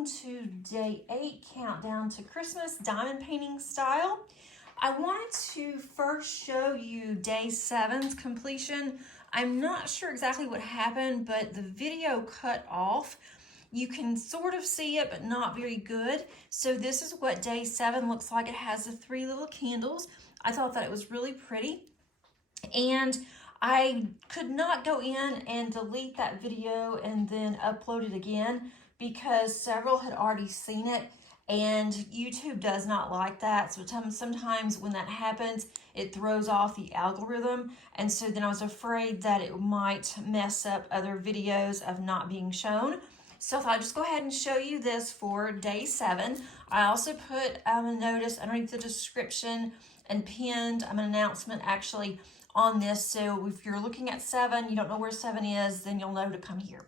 welcome to day 8 countdown to Christmas diamond painting style. I wanted to first show you day 7's completion. I'm not sure exactly what happened, but the video cut off. You can sort of see it, but not very good. So this is what day 7 looks like. It has the 3 little candles. I thought that it was really pretty. And I could not go in and delete that video and then upload it again because several had already seen it, and YouTube does not like that. So sometimes when that happens, it throws off the algorithm. And so then I was afraid that it might mess up other videos of not being shown. So I thought I'd just go ahead and show you this for day 7. I also put a notice underneath the description and pinned an announcement actually on this. So if you're looking at 7, you don't know where 7 is, then you'll know to come here.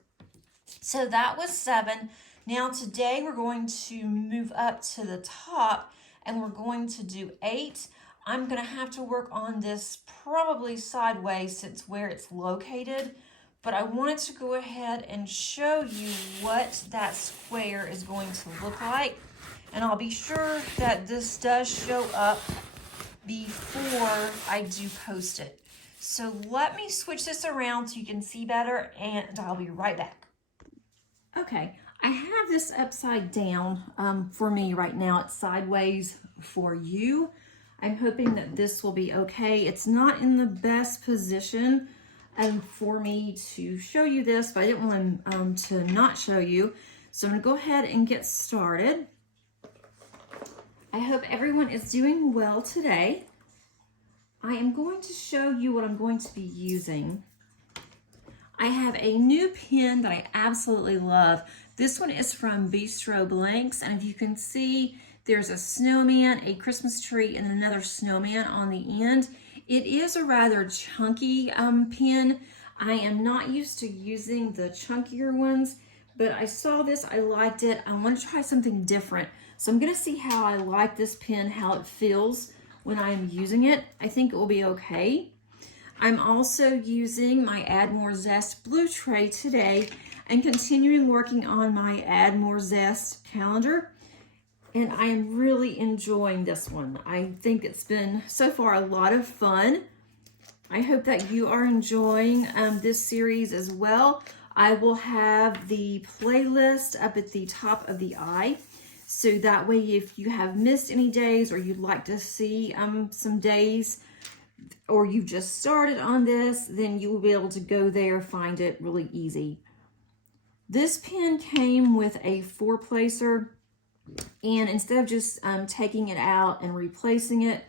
So that was 7. Now today we're going to move up to the top and we're going to do 8. I'm going to have to work on this probably sideways since where it's located, but I wanted to go ahead and show you what that square is going to look like. And I'll be sure that this does show up before I do post it. So let me switch this around so you can see better, and I'll be right back. Okay, I have this upside down for me right now. It's sideways for you. I'm hoping that this will be okay. It's not in the best position for me to show you this, but I didn't want to not show you. So I'm gonna go ahead and get started. I hope everyone is doing well today. I am going to show you what I'm going to be using. I have a new pen that I absolutely love. This one is from Bistro Blanks, and if you can see, there's a snowman, a Christmas tree, and another snowman on the end. It is a rather chunky pen. I am not used to using the chunkier ones, but I saw this, I liked it. I want to try something different. So I'm gonna see how I like this pen, how it feels when I'm using it. I think it will be okay. I'm also using my Add More Zest blue tray today and continuing working on my Add More Zest calendar. And I am really enjoying this one. I think it's been so far a lot of fun. I hope that you are enjoying this series as well. I will have the playlist up at the top of the eye. So that way, if you have missed any days or you'd like to see some days, or you just started on this, then you will be able to go there, find it really easy. This pen came with a 4-placer, and instead of just taking it out and replacing it,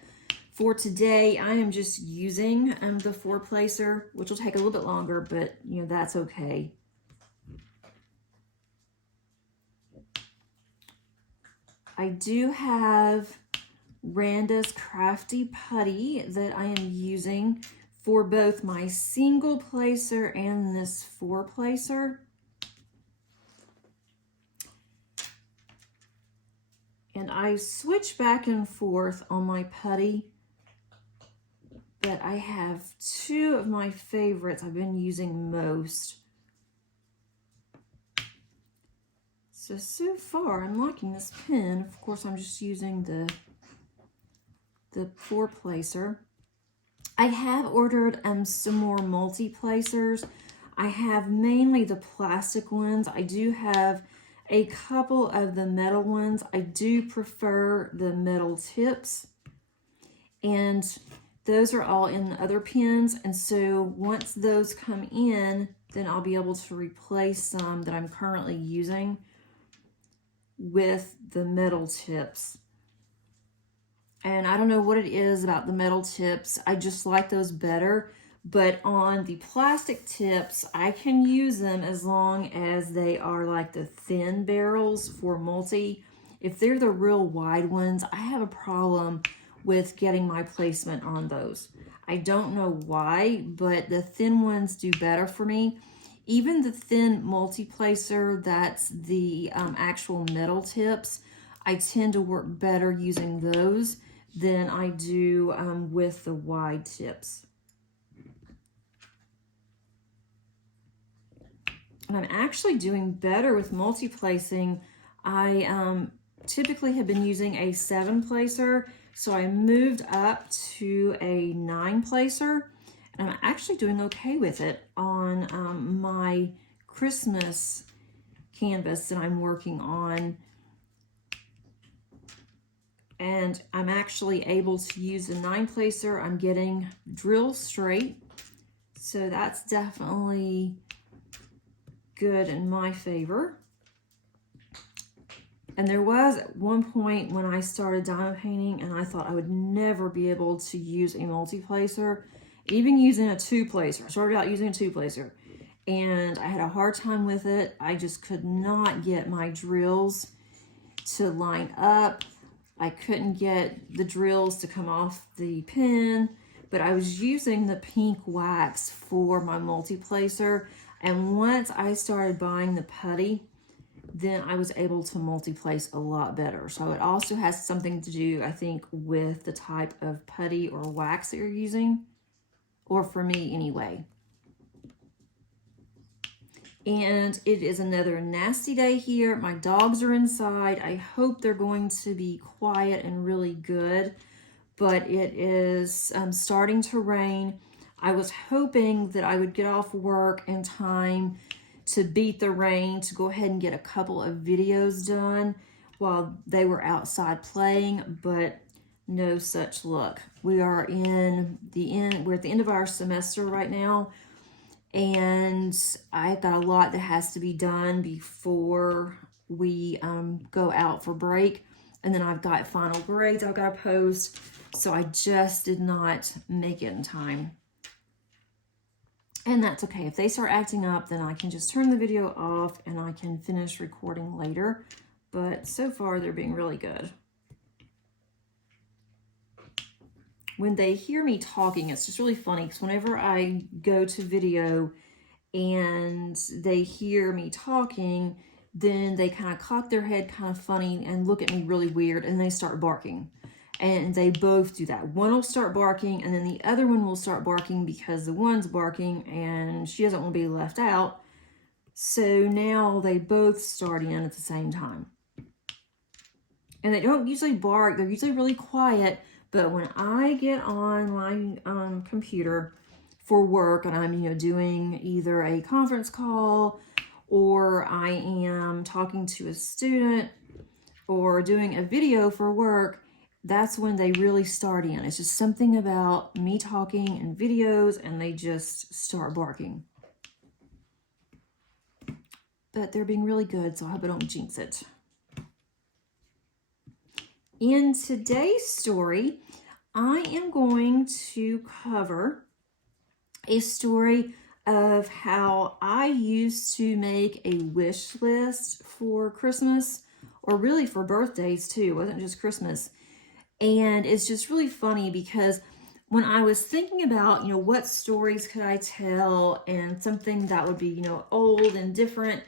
for today, I am just using the 4-placer, which will take a little bit longer, but you know, that's okay. I do have Randa's Crafty Putty that I am using for both my single placer and this 4-placer. And I switch back and forth on my putty, but I have 2 of my favorites I've been using most. So far I'm liking this pen. Of course, I'm just using the 4-placer. I have ordered some more multi-placers. I have mainly the plastic ones. I do have a couple of the metal ones. I do prefer the metal tips, and those are all in the other pens. And so once those come in, then I'll be able to replace some that I'm currently using with the metal tips. And I don't know what it is about the metal tips. I just like those better. But on the plastic tips, I can use them as long as they are like the thin barrels for multi. If they're the real wide ones, I have a problem with getting my placement on those. I don't know why, but the thin ones do better for me. Even the thin multi-placer, that's the actual metal tips, I tend to work better using those than I do with the wide tips. And I'm actually doing better with multi-placing I typically have been using a 7-placer, so I moved up to a 9-placer, and I'm actually doing okay with it on my Christmas canvas that I'm working on. And I'm actually able to use the 9-placer. I'm getting drill straight, so that's definitely good in my favor. And there was at one point when I started diamond painting and I thought I would never be able to use a multi-placer, even using a 2-placer. I started out using a 2-placer and I had a hard time with it. I just could not get my drills to line up. I couldn't get the drills to come off the pen, but I was using the pink wax for my multi-placer. And once I started buying the putty, then I was able to multi-place a lot better. So it also has something to do, I think, with the type of putty or wax that you're using, or for me anyway. And it is another nasty day here. My dogs are inside. I hope they're going to be quiet and really good, but it is starting to rain. I was hoping that I would get off work in time to beat the rain, to go ahead and get a couple of videos done while they were outside playing, but no such luck. We're at the end of our semester right now, and I've got a lot that has to be done before we go out for break. And then I've got final grades I've got to post, so I just did not make it in time. And that's okay. If they start acting up, then I can just turn the video off and I can finish recording later. But so far, they're being really good. When they hear me talking, it's just really funny because whenever I go to video and they hear me talking, then they kind of cock their head kind of funny and look at me really weird, and they start barking. And they both do that. One will start barking, and then the other one will start barking because the one's barking and she doesn't want to be left out. So now they both start in at the same time. And they don't usually bark. They're usually really quiet. But when I get on my computer for work and I'm doing either a conference call, or I am talking to a student, or doing a video for work, that's when they really start in. It's just something about me talking and videos, and they just start barking. But they're being really good, so I hope I don't jinx it. In today's story, I am going to cover a story of how I used to make a wish list for Christmas, or really for birthdays too. It wasn't just Christmas. And it's just really funny because when I was thinking about, what stories could I tell, and something that would be, old and different.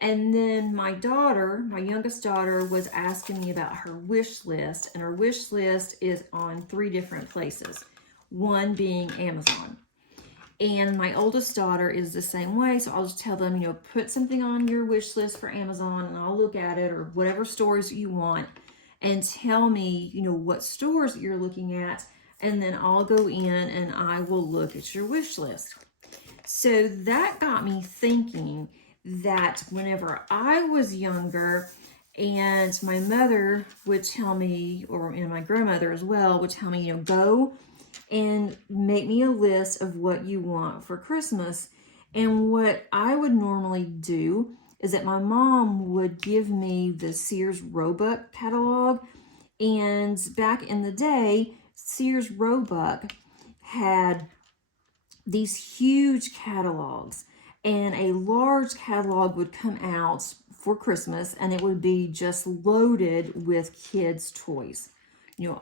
And then my youngest daughter, was asking me about her wish list, and her wish list is on 3 different places, one being Amazon. And my oldest daughter is the same way, so I'll just tell them, put something on your wish list for Amazon, and I'll look at it, or whatever stores you want, and tell me, what stores you're looking at, and then I'll go in and I will look at your wish list. So that got me thinking that whenever I was younger, and my mother would tell me, and my grandmother as well, would tell me, go and make me a list of what you want for Christmas. And what I would normally do is that my mom would give me the Sears Roebuck catalog. And back in the day, Sears Roebuck had these huge catalogs, and a large catalog would come out for Christmas, and it would be just loaded with kids' toys.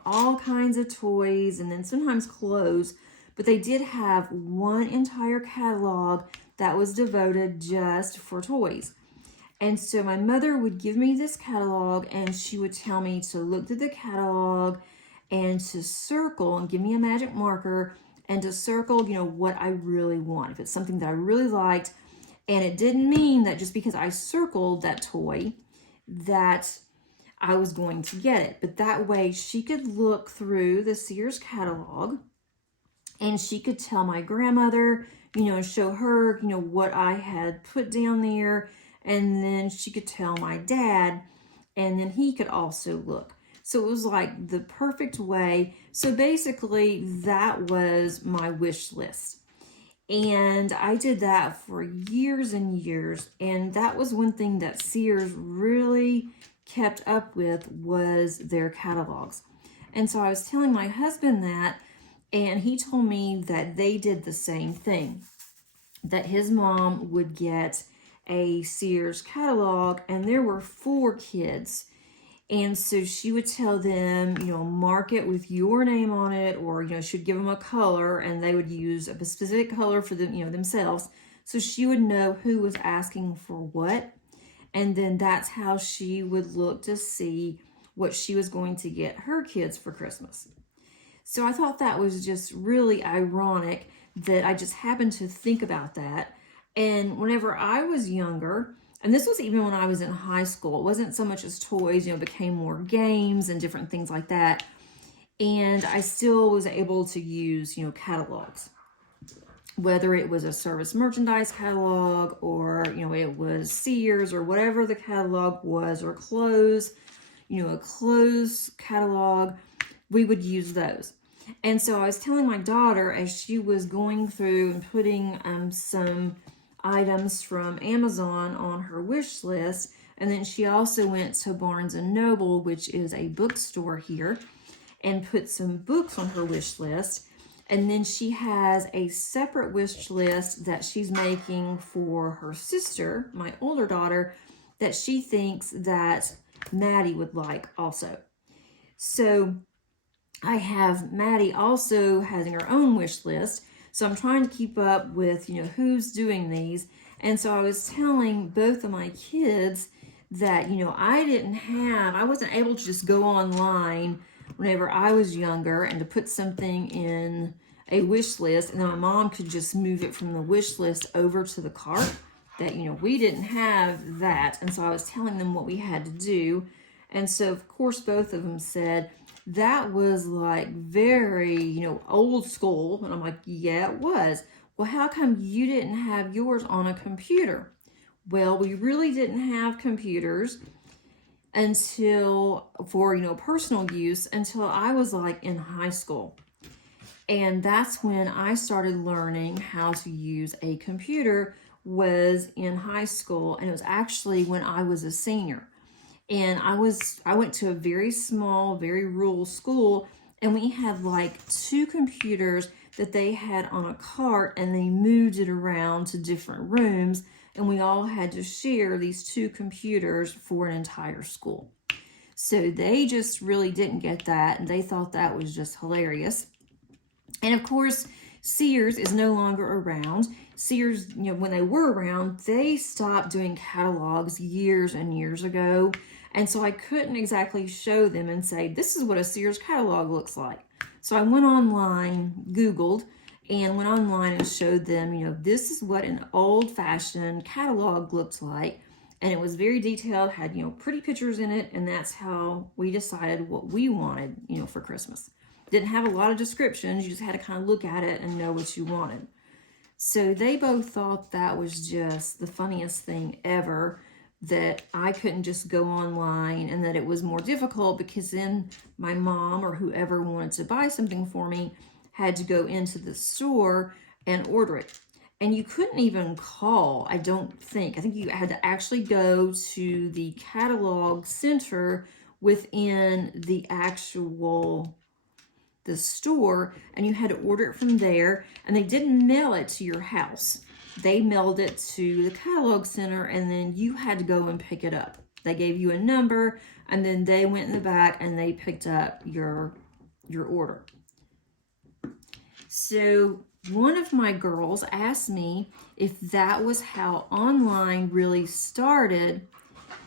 All kinds of toys, and then sometimes clothes, but they did have one entire catalog that was devoted just for toys. And so my mother would give me this catalog, and she would tell me to look through the catalog and to circle, and give me a magic marker, and to circle, what I really want. If it's something that I really liked, and it didn't mean that just because I circled that toy, that I was going to get it. But that way she could look through the Sears catalog and she could tell my grandmother, and show her, what I had put down there. And then she could tell my dad, and then he could also look. So it was like the perfect way. So basically that was my wish list. And I did that for years and years. And that was one thing that Sears really kept up with, was their catalogs. And so I was telling my husband that, and he told me that they did the same thing, that his mom would get a Sears catalog, and there were 4 kids. And so she would tell them, mark it with your name on it, or, she'd give them a color, and they would use a specific color for them, themselves. So she would know who was asking for what. And then that's how she would look to see what she was going to get her kids for Christmas. So I thought that was just really ironic that I just happened to think about that. And whenever I was younger, and this was even when I was in high school, it wasn't so much as toys, it became more games and different things like that. And I still was able to use, catalogs, whether it was a service merchandise catalog, or, it was Sears or whatever the catalog was, or clothes, a clothes catalog, we would use those. And so I was telling my daughter, as she was going through and putting some items from Amazon on her wish list, and then she also went to Barnes & Noble, which is a bookstore here, and put some books on her wish list. And then she has a separate wish list that she's making for her sister, my older daughter, that she thinks that Maddie would like also. So I have Maddie also having her own wish list. So I'm trying to keep up with, who's doing these. And so I was telling both of my kids that, I wasn't able to just go online whenever I was younger and to put something in a wish list, and then my mom could just move it from the wish list over to the cart. That, we didn't have that. And so I was telling them what we had to do. And so, of course, both of them said, that was like very, old school. And I'm like, yeah, it was. Well, how come you didn't have yours on a computer? Well, we really didn't have computers until, for, personal use, until I was like in high school. And that's when I started learning how to use a computer, was in high school. And it was actually when I was a senior. And I went to a very small, very rural school, and we had like 2 computers that they had on a cart, and they moved it around to different rooms, and we all had to share these 2 computers for an entire school. So they just really didn't get that, and they thought that was just hilarious. And of course, Sears is no longer around. Sears, when they were around, they stopped doing catalogs years and years ago. And so I couldn't exactly show them and say, this is what a Sears catalog looks like. So I went online, Googled, and went online and showed them, this is what an old-fashioned catalog looks like. And it was very detailed, had, pretty pictures in it. And that's how we decided what we wanted, for Christmas. Didn't have a lot of descriptions. You just had to kind of look at it and know what you wanted. So they both thought that was just the funniest thing ever, that I couldn't just go online, and that it was more difficult because then my mom or whoever wanted to buy something for me had to go into the store and order it. And you couldn't even call, I don't think. I think you had to actually go to the catalog center within the store, and you had to order it from there, and they didn't mail it to your house. They mailed it to the catalog center, and then you had to go and pick it up. They gave you a number, and then they went in the back and they picked up your order. So one of my girls asked me if that was how online really started,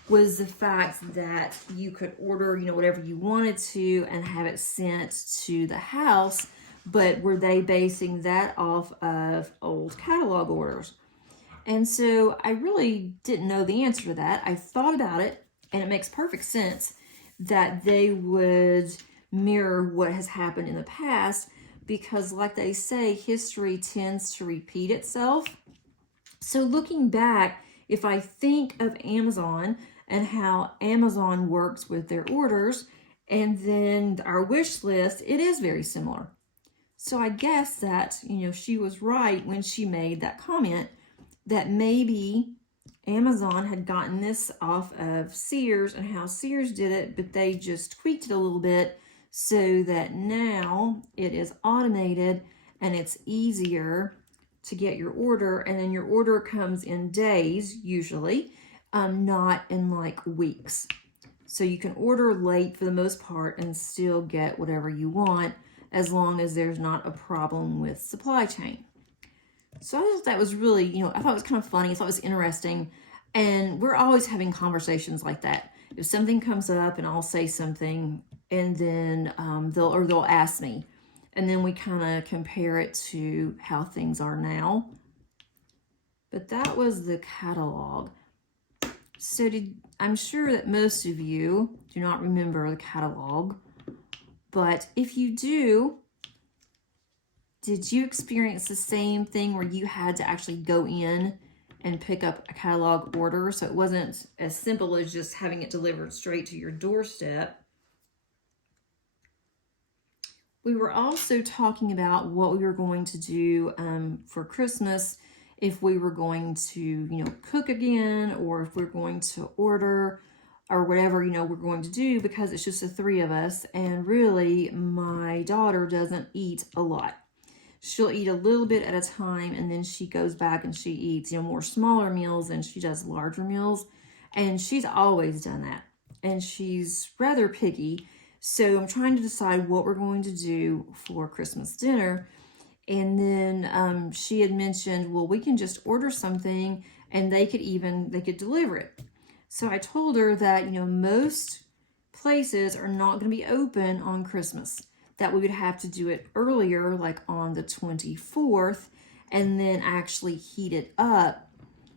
was the fact that you could order, whatever you wanted to and have it sent to the house, but were they basing that off of old catalog orders? And so I really didn't know the answer to that. I thought about it, And it makes perfect sense that they would mirror what has happened in the past, because like they say, history tends to repeat itself. So looking back, if I think of Amazon and how Amazon works with their orders and then our wish list, it is very similar. So I guess that, she was right when she made that comment that maybe Amazon had gotten this off of Sears and how Sears did it, but they just tweaked it a little bit so that now it is automated and it's easier to get your order, and then your order comes in days usually, not in like weeks. So you can order late for the most part and still get whatever you want as long as there's not a problem with supply chain. So I thought that was really, I thought it was kind of funny. I thought it was interesting. And we're always having conversations like that. If something comes up and I'll say something, and then they'll ask me, and then we kind of compare it to how things are now. But that was the catalog. So I'm sure that most of you do not remember the catalog, but if you do, did you experience the same thing where you had to actually go in and pick up a catalog order? So it wasn't as simple as just having it delivered straight to your doorstep. We were also talking about what we were going to do for Christmas, if we were going to, cook again, or if we're going to order, or whatever, we're going to do, because it's just the three of us. And really, my daughter doesn't eat a lot. She'll eat a little bit at a time, and then she goes back and she eats, more smaller meals than she does larger meals. And she's always done that. And she's rather picky. So I'm trying to decide what we're going to do for Christmas dinner. And then she had mentioned, well, we can just order something and they could deliver it. So I told her that, most places are not going to be open on Christmas, that we would have to do it earlier, like on the 24th, and then actually heat it up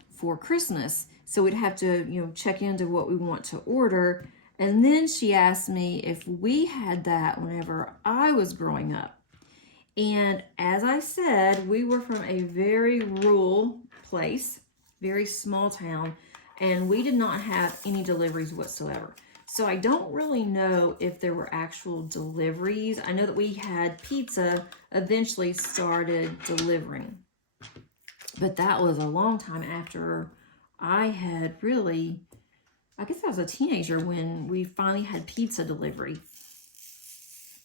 for Christmas. So we'd have to, check into what we want to order. And then she asked me if we had that whenever I was growing up. And as I said, we were from a very rural place, very small town, and we did not have any deliveries whatsoever. So I don't really know if there were actual deliveries. I know that we had pizza eventually started delivering. But that was a long time after I had really, I guess I was a teenager when we finally had pizza delivery.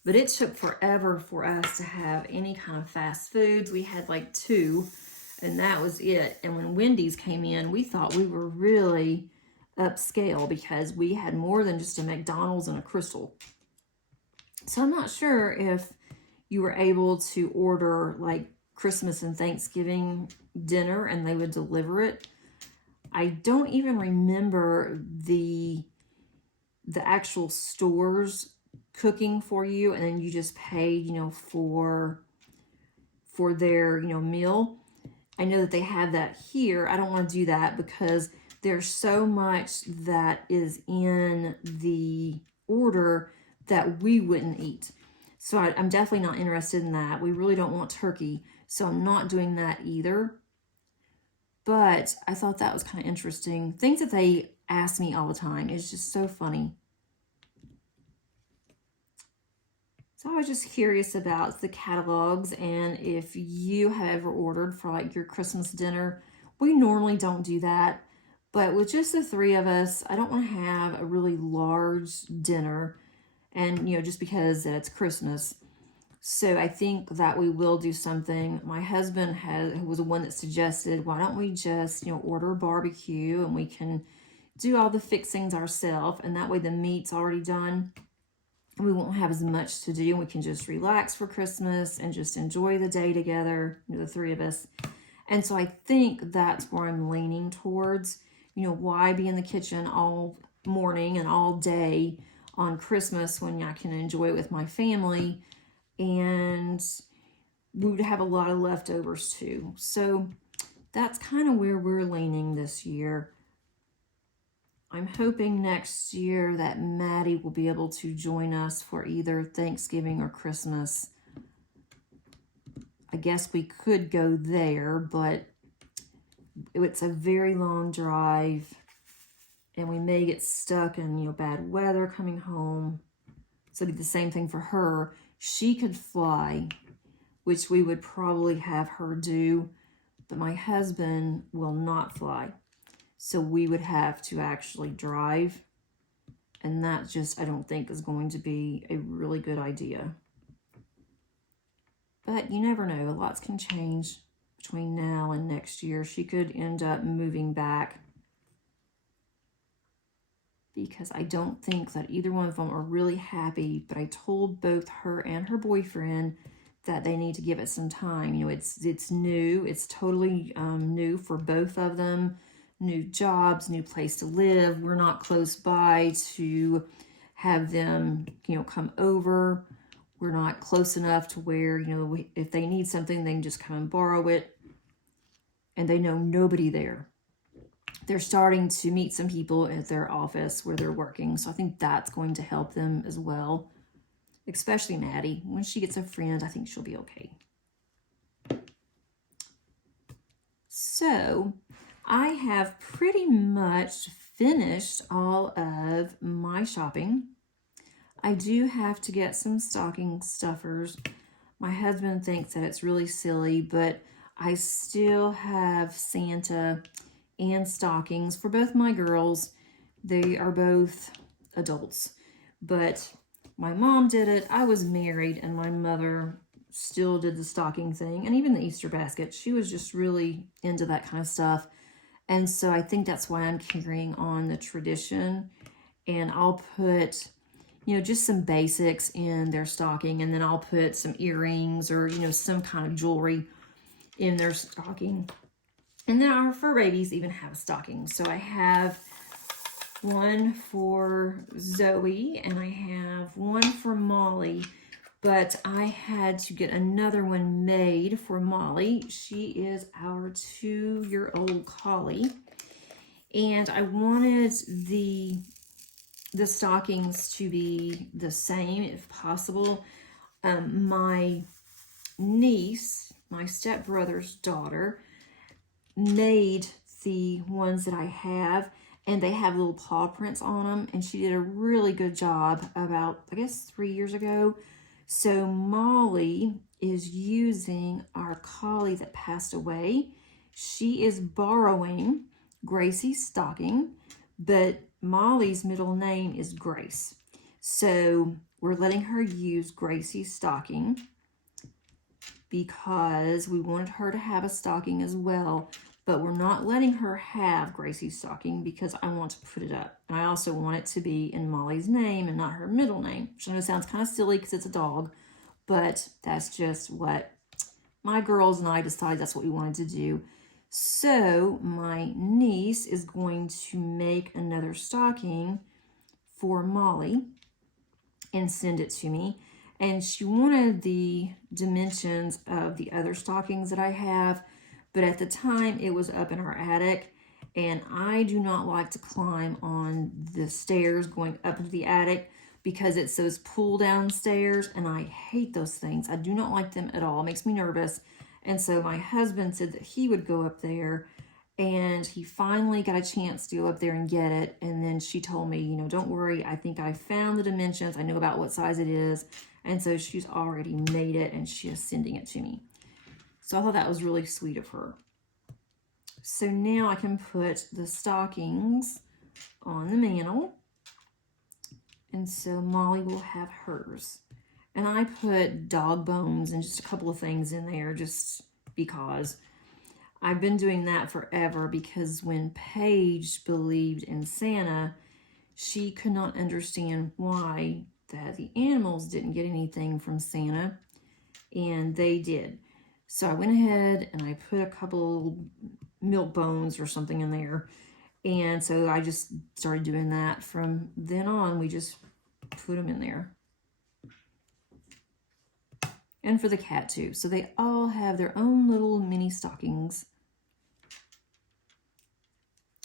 But it took forever for us to have any kind of fast foods. We had like 2, and that was it. And when Wendy's came in, we thought we were really upscale because we had more than just a McDonald's and a Crystal. So I'm not sure if you were able to order like Christmas and Thanksgiving dinner and they would deliver it. I don't even remember the actual stores cooking for you, and then you just paid, for their, meal. I know that they have that here. I don't want to do that because there's so much that is in the order that we wouldn't eat. So I'm definitely not interested in that. We really don't want turkey, so I'm not doing that either. But I thought that was kind of interesting. Things that they ask me all the time is just so funny. So I was just curious about the catalogs and if you have ever ordered for like your Christmas dinner. We normally don't do that, but with just the three of us, I don't want to have a really large dinner, and just because it's Christmas. So I think that we will do something. My husband was the one that suggested, why don't we just order a barbecue and we can do all the fixings ourselves, and that way the meat's already done. We won't have as much to do, and we can just relax for Christmas and just enjoy the day together, the three of us. And so I think that's where I'm leaning towards. Why be in the kitchen all morning and all day on Christmas when I can enjoy it with my family? And we would have a lot of leftovers too. So that's kind of where we're leaning this year. I'm hoping next year that Maddie will be able to join us for either Thanksgiving or Christmas. I guess we could go there, but it's a very long drive and we may get stuck in, you know, bad weather coming home. So it'd be the same thing for her. She could fly, which we would probably have her do, but my husband will not fly. So we would have to actually drive, and that just, I don't think is going to be a really good idea. But you never know, lots can change between now and next year. She could end up moving back because I don't think that either one of them are really happy, but I told both her and her boyfriend that they need to give it some time. You know, it's new, it's totally new for both of them. New jobs, new place to live. We're not close by to have them, you know, come over. We're not close enough to where, you know, if they need something, they can just come and borrow it. And they know nobody there. They're starting to meet some people at their office where they're working. So I think that's going to help them as well. Especially Maddie. When she gets a friend, I think she'll be okay. So I have pretty much finished all of my shopping. I do have to get some stocking stuffers. My husband thinks that it's really silly, but I still have Santa and stockings for both my girls. They are both adults, but my mom did it. I was married and my mother still did the stocking thing and even the Easter basket. She was just really into that kind of stuff. And so I think that's why I'm carrying on the tradition. And I'll put, you know, just some basics in their stocking. And then I'll put some earrings or, you know, some kind of jewelry in their stocking. And then our fur babies even have a stocking. So I have one for Zoe and I have one for Molly. But I had to get another one made for Molly. She is our 2-year-old collie. And I wanted the stockings to be the same if possible. My niece, my stepbrother's daughter, made the ones that I have. And they have little paw prints on them. And she did a really good job about, I guess, 3 years ago. So Molly is using our collie that passed away. She is borrowing Gracie's stocking, but Molly's middle name is Grace. So we're letting her use Gracie's stocking because we wanted her to have a stocking as well, but we're not letting her have Gracie's stocking because I want to put it up. And I also want it to be in Molly's name and not her middle name, which I know sounds kind of silly because it's a dog, but that's just what my girls and I decided that's what we wanted to do. So my niece is going to make another stocking for Molly and send it to me. And she wanted the dimensions of the other stockings that I have, but at the time it was up in our attic and I do not like to climb on the stairs going up into the attic because it's those pull down stairs and I hate those things. I do not like them at all. It makes me nervous. And so my husband said that he would go up there and he finally got a chance to go up there and get it. And then she told me, you know, don't worry, I think I found the dimensions. I know about what size it is. And so she's already made it and she is sending it to me. So I thought that was really sweet of her. So now I can put the stockings on the mantle. And so Molly will have hers. And I put dog bones and just a couple of things in there just because. I've been doing that forever because when Paige believed in Santa, she could not understand why that the animals didn't get anything from Santa, and they did. So I went ahead and I put a couple milk bones or something in there, and so I just started doing that. From then on, we just put them in there. And for the cat too. So they all have their own little mini stockings.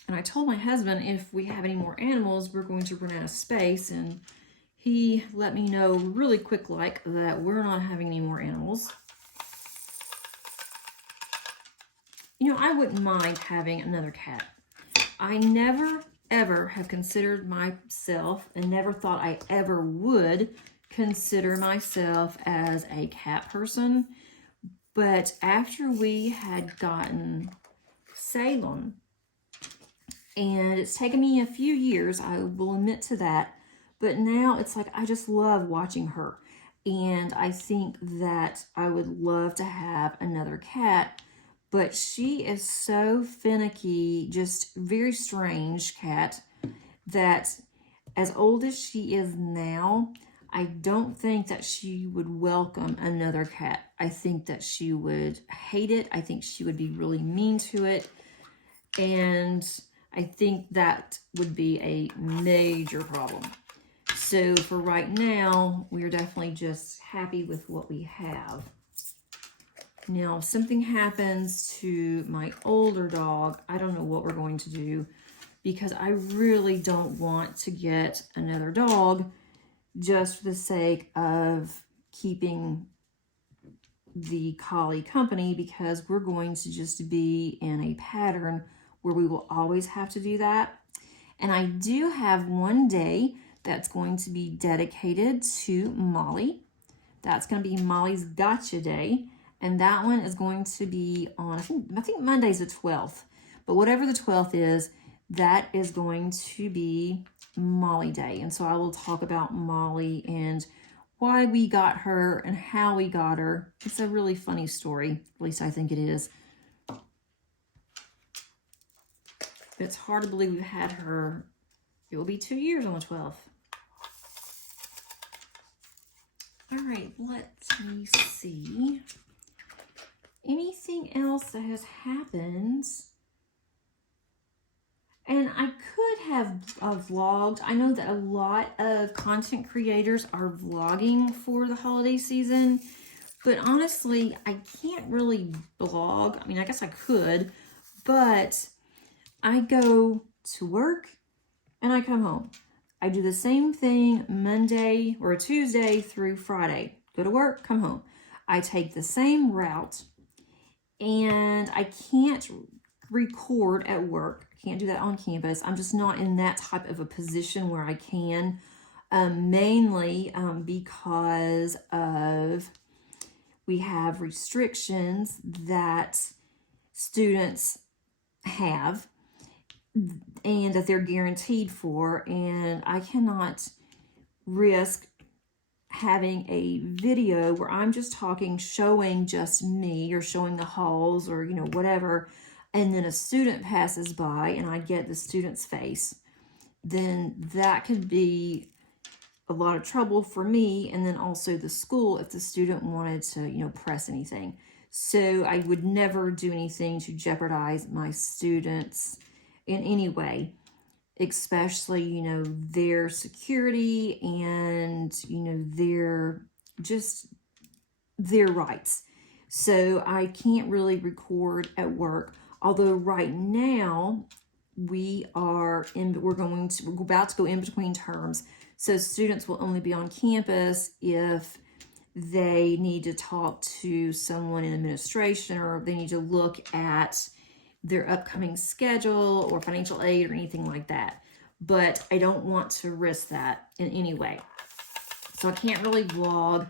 And I told my husband if we have any more animals, we're going to run out of space. And he let me know really quick like that we're not having any more animals. You know, I wouldn't mind having another cat. I never, ever have considered myself and never thought I ever would consider myself as a cat person. But after we had gotten Salem, and it's taken me a few years, I will admit to that, but now it's like I just love watching her. And I think that I would love to have another cat. But she is so finicky, just very strange cat, that as old as she is now, I don't think that she would welcome another cat. I think that she would hate it. I think she would be really mean to it. And I think that would be a major problem. So for right now, we're definitely just happy with what we have. Now, if something happens to my older dog, I don't know what we're going to do, because I really don't want to get another dog just for the sake of keeping the collie company, because we're going to just be in a pattern where we will always have to do that. And I do have one day that's going to be dedicated to Molly. That's going to be Molly's Gotcha Day. And that one is going to be on, I think Monday's the 12th. But whatever the 12th is, that is going to be Molly Day. And so I will talk about Molly and why we got her and how we got her. It's a really funny story. At least I think it is. It's hard to believe we've had her. It will be 2 years on the 12th. All right, let me see. Anything else that has happened? And I could have vlogged. I know that a lot of content creators are vlogging for the holiday season, but honestly, I can't really vlog. I mean, I guess I could, but I go to work and I come home. I do the same thing Monday or Tuesday through Friday. Go to work, come home. I take the same route. And I can't record at work. I can't do that on campus. I'm just not in that type of a position where I can, mainly because of we have restrictions that students have and that they're guaranteed for, and I cannot risk having a video where I'm just talking, showing just me or showing the halls or, you know, whatever, and then a student passes by and I get the student's face, then that could be a lot of trouble for me and then also the school if the student wanted to, you know, press anything. So I would never do anything to jeopardize my students in any way, especially, you know, their security and, you know, their rights. So I can't really record at work. Although right now we're about to go in between terms. So students will only be on campus if they need to talk to someone in administration or they need to look at their upcoming schedule or financial aid or anything like that. But I don't want to risk that in any way. So I can't really vlog,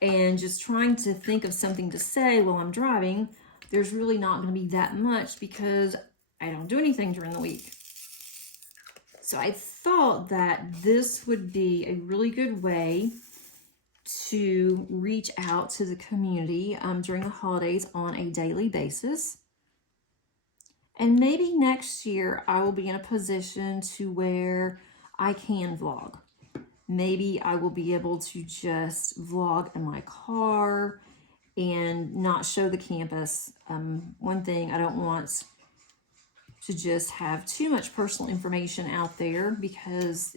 and just trying to think of something to say while I'm driving, there's really not going to be that much because I don't do anything during the week. So I thought that this would be a really good way to reach out to the community during the holidays on a daily basis. And maybe next year I will be in a position to where I can vlog. Maybe I will be able to just vlog in my car and not show the campus. One thing, I don't want to just have too much personal information out there because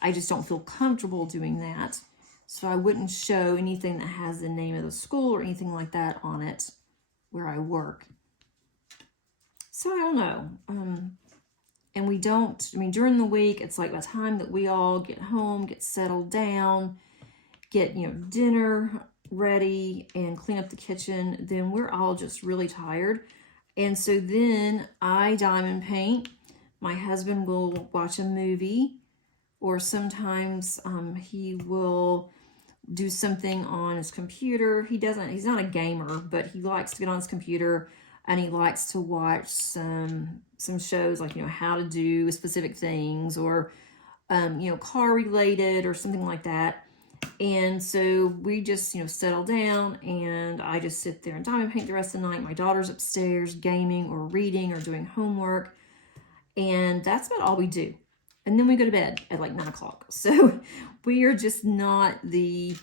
I just don't feel comfortable doing that. So I wouldn't show anything that has the name of the school or anything like that on it where I work. So I don't know. we don't, I mean, during the week, it's like by the time that we all get home, get settled down, get, you know, dinner ready and clean up the kitchen, then we're all just really tired. And so then I diamond paint. My husband will watch a movie, or sometimes he will do something on his computer. He's not a gamer, but he likes to get on his computer and he likes to watch some shows, like, you know, how to do specific things, or you know, car related or something like that. And so we just, you know, settle down and I just sit there and diamond paint the rest of the night. My daughter's upstairs gaming or reading or doing homework, and that's about all we do. And then we go to bed at like 9 o'clock. So we are just not the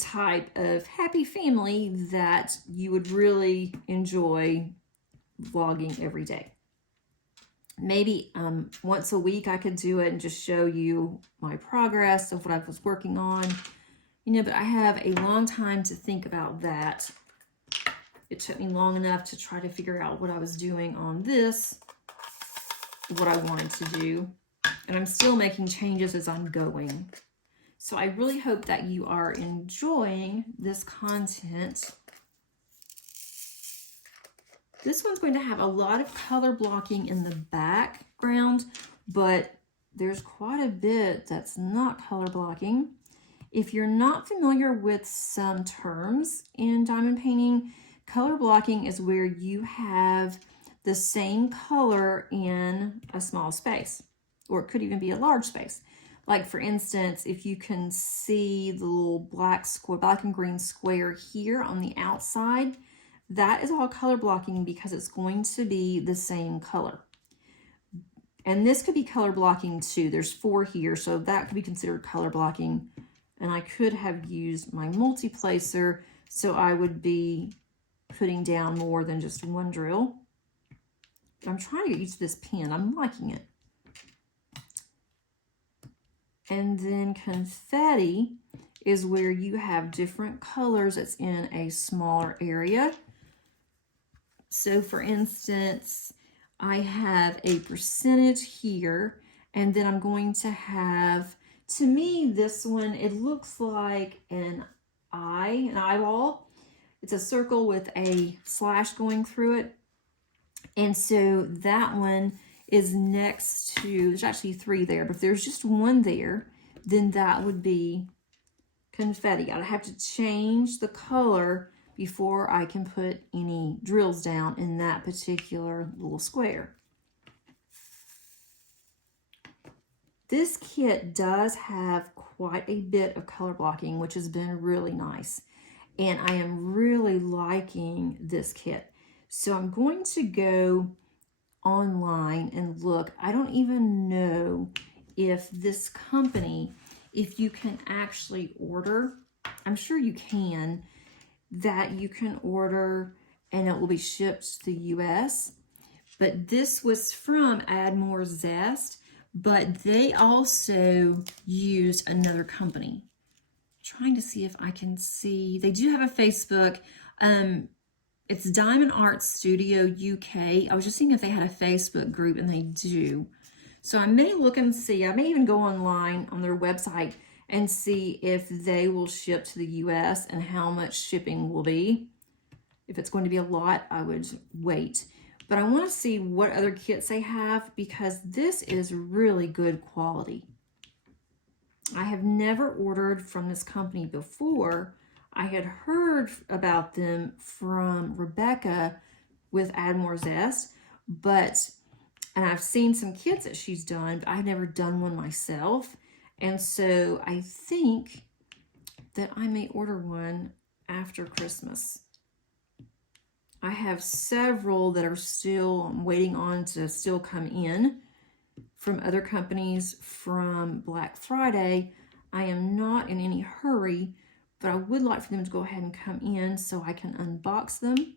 type of happy family that you would really enjoy vlogging every day. Maybe once a week I could do it and just show you my progress of what I was working on. You know, but I have a long time to think about that. It took me long enough to try to figure out what I was doing on this, what I wanted to do. And I'm still making changes as I'm going. So I really hope that you are enjoying this content. This one's going to have a lot of color blocking in the background, but there's quite a bit that's not color blocking. If you're not familiar with some terms in diamond painting, color blocking is where you have the same color in a small space, or it could even be a large space. Like, for instance, if you can see the little black and green square here on the outside, that is all color blocking because it's going to be the same color. And this could be color blocking too. There's 4 here, so that could be considered color blocking. And I could have used my multi-placer, so I would be putting down more than just one drill. But I'm trying to get used to this pen. I'm liking it. And then confetti is where you have different colors that's in a smaller area. So for instance, I have a percentage here, and then I'm going to have, to me, this one, it looks like an eyeball. It's a circle with a slash going through it. And so that one is next to, there's actually 3 there, but if there's just 1 there, then that would be confetti. I'd have to change the color before I can put any drills down in that particular little square. This kit does have quite a bit of color blocking, which has been really nice. And I am really liking this kit. So I'm going to go online and look. I don't even know if this company, if you can actually order. I'm sure you can, that you can order and it will be shipped to the US. But this was from Add More Zest, but they also used another company. Trying to see if I can see. They do have a Facebook. It's Diamond Art Studio UK. I was just seeing if they had a Facebook group, and they do. So I may look and see. I may even go online on their website and see if they will ship to the US and how much shipping will be. If it's going to be a lot, I would wait. But I want to see what other kits they have, because this is really good quality. I have never ordered from this company before. I had heard about them from Rebecca with Add More Zest, and I've seen some kits that she's done, but I've never done one myself. And so I think that I may order one after Christmas. I have several that are still waiting on to still come in from other companies from Black Friday. I am not in any hurry, but I would like for them to go ahead and come in so I can unbox them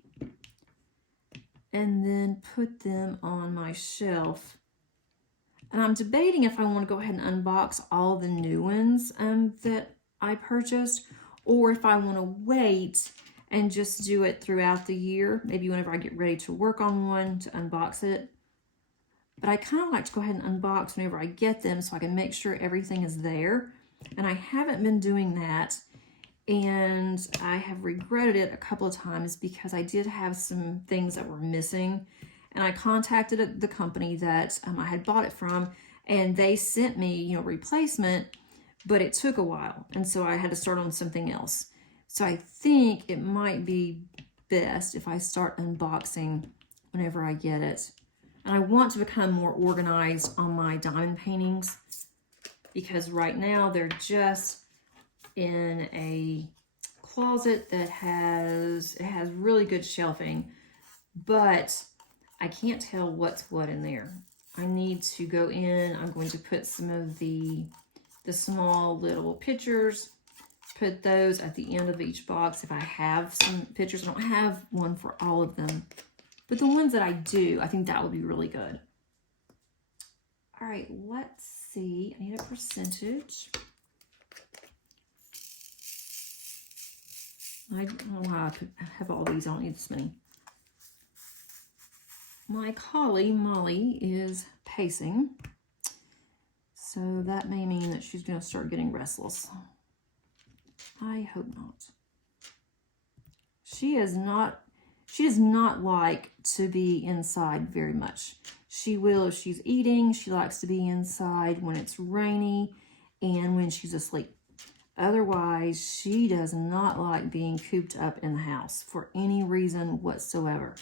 and then put them on my shelf. And I'm debating if I want to go ahead and unbox all the new ones that I purchased, or if I want to wait and just do it throughout the year. Maybe whenever I get ready to work on one, to unbox it. but I kind of like to go ahead and unbox whenever I get them so I can make sure everything is there. And I haven't been doing that, and I have regretted it a couple of times because I did have some things that were missing, and I contacted the company that I had bought it from, and they sent me, you know, replacement, but it took a while, and so I had to start on something else. So I think it might be best if I start unboxing whenever I get it. And I want to become more organized on my diamond paintings because right now they're just in a closet that has really good shelving, but I can't tell what's what in there. I need to go in. I'm going to put some of the small little pictures, put those at the end of each box if I have some pictures. I don't have one for all of them, but the ones that I do, I think that would be really good. All right, let's see. I need a percentage. I don't know why I have all these. I don't need this many. My collie, Molly, is pacing. So that may mean that she's going to start getting restless. I hope not. She does not like to be inside very much. She will if she's eating. She likes to be inside when it's rainy and when she's asleep. Otherwise, she does not like being cooped up in the house for any reason whatsoever.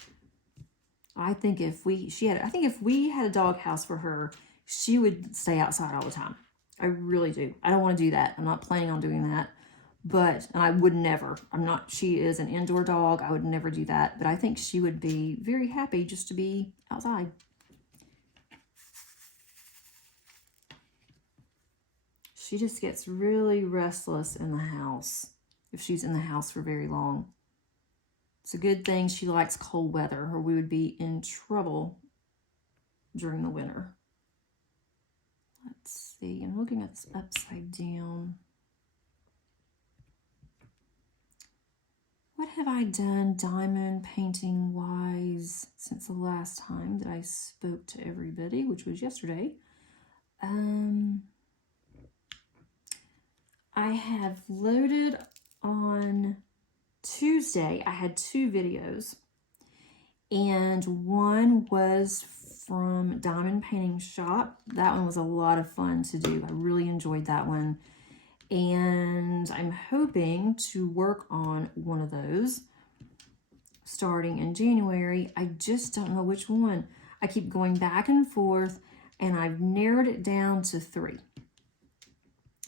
I think if we had a dog house for her, she would stay outside all the time. I really do. I don't want to do that. I'm not planning on doing that. And I would never. She is an indoor dog. I would never do that. But I think she would be very happy just to be outside. She just gets really restless in the house if she's in the house for very long. It's a good thing she likes cold weather, or we would be in trouble during the winter. Let's see. I'm looking at this upside down. What have I done diamond painting wise since the last time that I spoke to everybody, which was yesterday? I have loaded on Tuesday. I had 2 videos, and one was from Diamond Painting Shop. That one was a lot of fun to do. I really enjoyed that one, and I'm hoping to work on one of those starting in January. I just don't know which one. I keep going back and forth, and I've narrowed it down to 3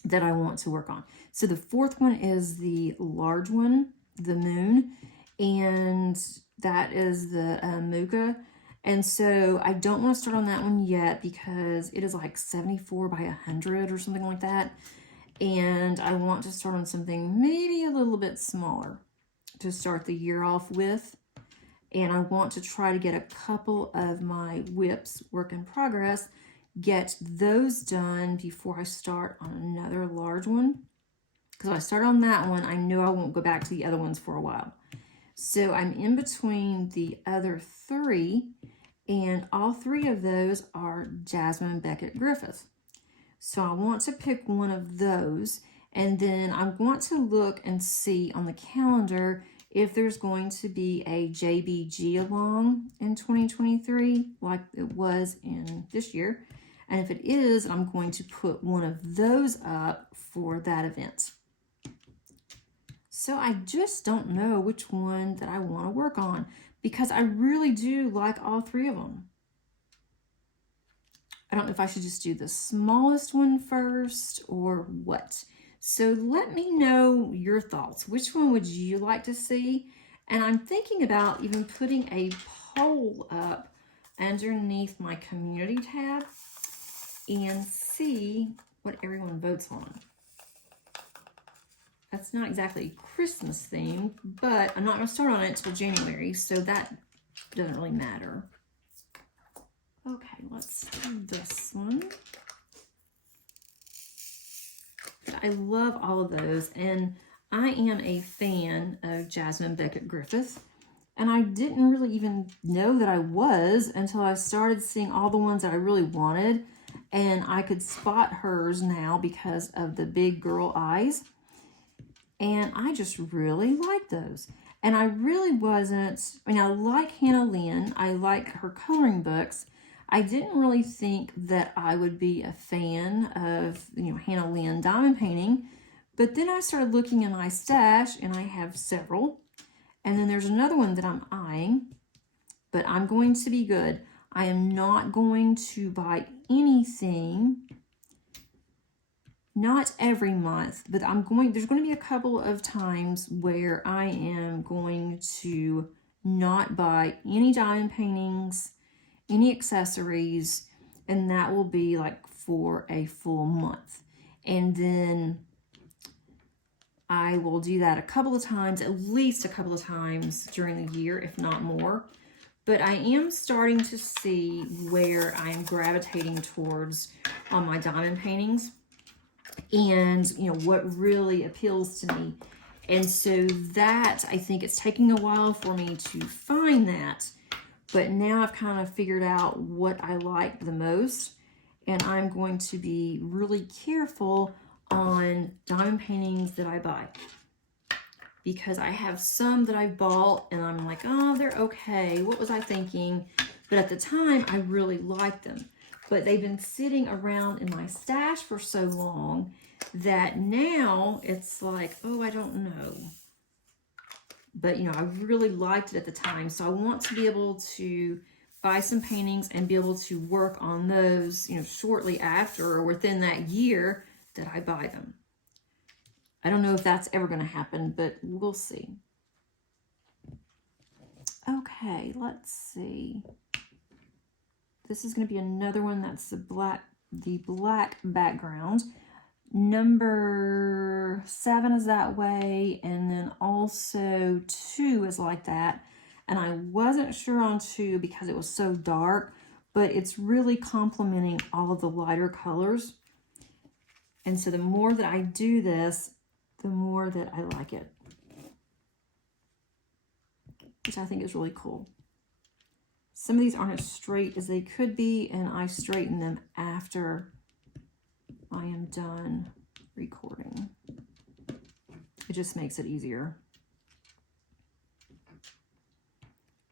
that I want to work on. So the 4th one is the large one, the moon, and that is the Muka. And so I don't want to start on that one yet because it is like 74 by 100 or something like that. And I want to start on something maybe a little bit smaller to start the year off with. And I want to try to get a couple of my whips, work in progress, get those done before I start on another large one. Because if I start on that one, I know I won't go back to the other ones for a while. So I'm in between the other 3, and all 3 of those are Jasmine Beckett Griffith. So I want to pick one of those, and then I want to look and see on the calendar if there's going to be a JBG along in 2023, like it was in this year. And if it is, I'm going to put one of those up for that event. So I just don't know which one that I want to work on because I really do like all 3 of them. I don't know if I should just do the smallest one first or what. So let me know your thoughts. Which one would you like to see? And I'm thinking about even putting a poll up underneath my community tab and see what everyone votes on. That's not exactly Christmas themed, but I'm not going to start on it until January, so that doesn't really matter. Okay, let's do this one. I love all of those, and I am a fan of Jasmine Beckett Griffith. And I didn't really even know that I was until I started seeing all the ones that I really wanted. And I could spot hers now because of the big girl eyes. And I just really like those. And I really wasn't, I mean, I like Hannah Lynn. I like her coloring books. I didn't really think that I would be a fan of, Hannah Lynn diamond painting. But then I started looking in my stash, and I have several. And then there's another one that I'm eyeing, but I'm going to be good. I am not going to buy anything, not every month, but there's going to be a couple of times where I am going to not buy any diamond paintings, any accessories, and that will be like for a full month. And then I will do that a couple of times, at least a couple of times during the year, if not more. But I am starting to see where I'm gravitating towards on my diamond paintings and, what really appeals to me. And so that, I think it's taking a while for me to find that. But now I've kind of figured out what I like the most. And I'm going to be really careful on diamond paintings that I buy, because I have some that I've bought and I'm like, oh, they're okay. What was I thinking? But at the time, I really liked them. But they've been sitting around in my stash for so long that now it's like, oh, I don't know. But, I really liked it at the time. So I want to be able to buy some paintings and be able to work on those, shortly after or within that year that I buy them. I don't know if that's ever going to happen, but we'll see. Okay, let's see. This is going to be another one that's the black background. Number 7 is that way, and then also 2 is like that. And I wasn't sure on 2 because it was so dark, but it's really complementing all of the lighter colors. And so the more that I do this, the more that I like it, which I think is really cool. Some of these aren't as straight as they could be, and I straighten them after I am done recording. It just makes it easier.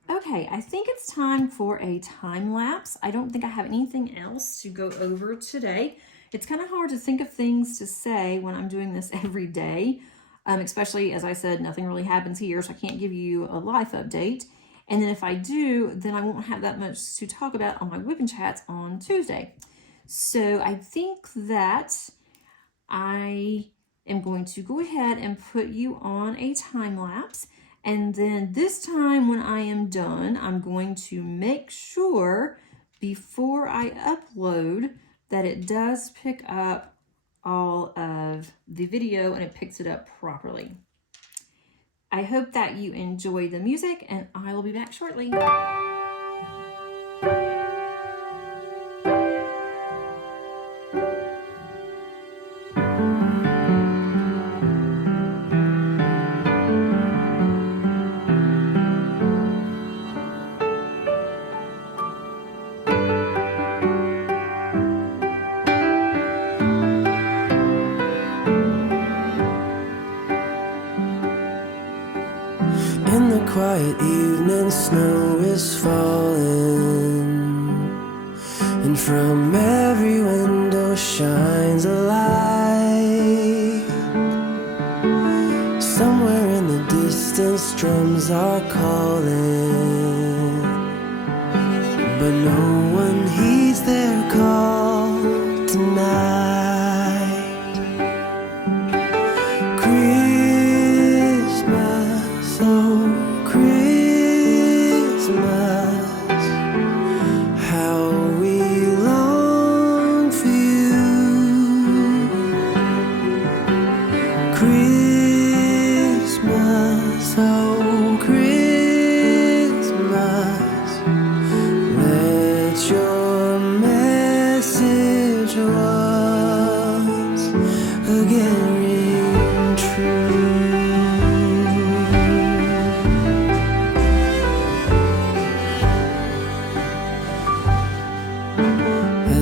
Okay, I think it's time for a time lapse. I don't think I have anything else to go over today. It's kind of hard to think of things to say when I'm doing this every day, especially, as I said, nothing really happens here, so I can't give you a life update. And then if I do, then I won't have that much to talk about on my whip and chats on Tuesday. So I think that I am going to go ahead and put you on a time lapse. And then this time when I am done, I'm going to make sure before I upload that it does pick up all of the video and it picks it up properly. I hope that you enjoy the music, and I will be back shortly. In the quiet evening, snow is falling, and from every window shines a light. Somewhere in the distance, drums are calling, but no one heeds their call tonight. Christmas, oh Christmas,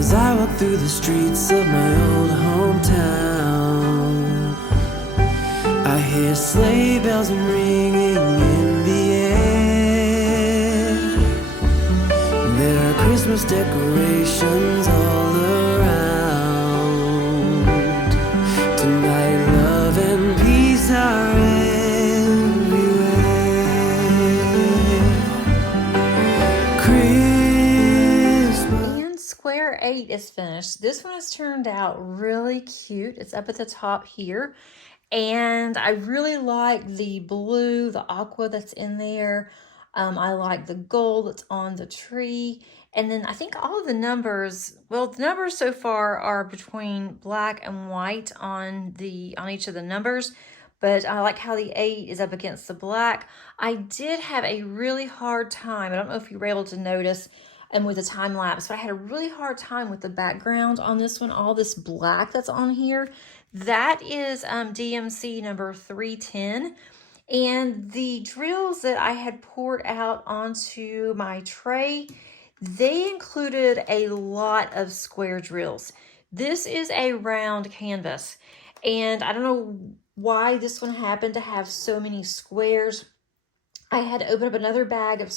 As I walk through the streets of my old hometown, I hear sleigh bells ringing in the air. There are Christmas decorations all around. Tonight love and peace are Square 8 is finished. This one has turned out really cute. It's up at the top here. And I really like the blue, the aqua that's in there. I like the gold that's on the tree. And then I think all of the numbers, well, the numbers so far are between black and white on each of the numbers. But I like how the 8 is up against the black. I did have a really hard time. I don't know if you were able to notice with the time lapse, but I had a really hard time with the background on this one. All this black that's on here, that is DMC number 310. And the drills that I had poured out onto my tray, they included a lot of square drills. This is a round canvas, and I don't know why this one happened to have so many squares. I had to open up another bag of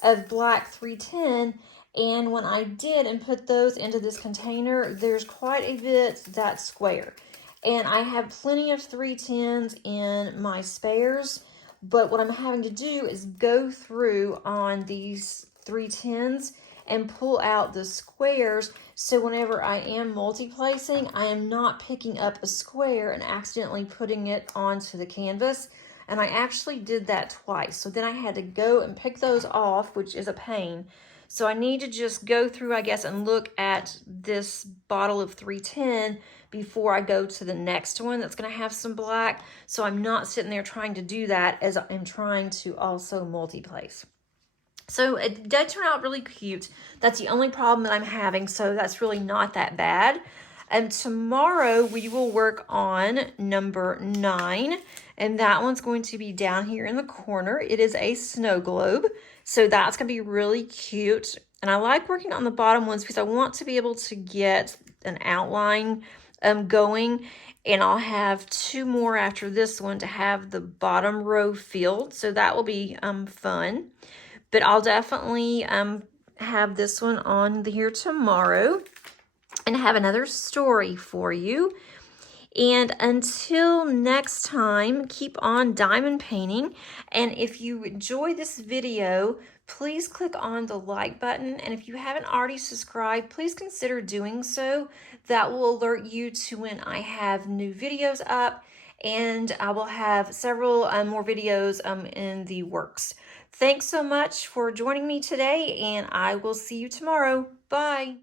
of black 310, and when I did and put those into this container, there's quite a bit that's square. And I have plenty of 310s in my spares, but what I'm having to do is go through on these 310s and pull out the squares, so whenever I am multi-placing, I am not picking up a square and accidentally putting it onto the canvas. And I actually did that twice. So then I had to go and pick those off, which is a pain. So I need to just go through, I guess, and look at this bottle of 310 before I go to the next one that's going to have some black. So I'm not sitting there trying to do that as I'm trying to also multi-place. So it did turn out really cute. That's the only problem that I'm having. So that's really not that bad. And tomorrow we will work on number 9. And that one's going to be down here in the corner. It is a snow globe. So that's going to be really cute. And I like working on the bottom ones because I want to be able to get an outline going. And I'll have 2 more after this one to have the bottom row filled. So that will be fun. But I'll definitely have this one on here tomorrow and have another story for you. And until next time, keep on diamond painting. And if you enjoy this video, please click on the like button. And if you haven't already subscribed, please consider doing so. That will alert you to when I have new videos up. And I will have several more videos in the works. Thanks so much for joining me today, and I will see you tomorrow. Bye.